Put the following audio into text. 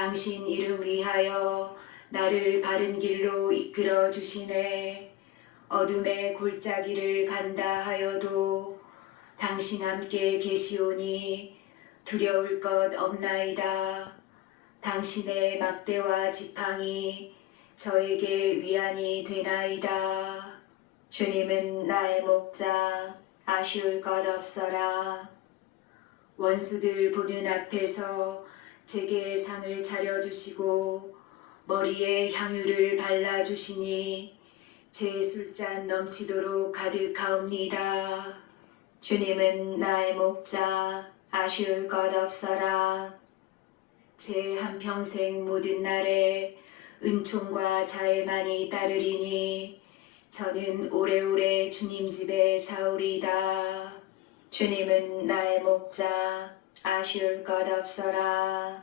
당신 이름 위하여 나를 바른 길로 이끌어 주시네. 어둠의 골짜기를 간다 하여도 당신 함께 계시오니 두려울 것 없나이다. 당신의 막대와 지팡이 저에게 위안이 되나이다. 주님은 나의 목자, 아쉬울 것 없어라. 원수들 보는 앞에서 제게 상을 차려주시고 머리에 향유를 발라주시니 제 술잔 넘치도록 가득하옵니다. 주님은 나의 목자, 아쉬울 것 없어라. 제 한평생 모든 날에 은총과 자애만이 따르리니 저는 오래오래 주님 집에 사오리다. 주님은 나의 목자, 아쉬울 것 없어라.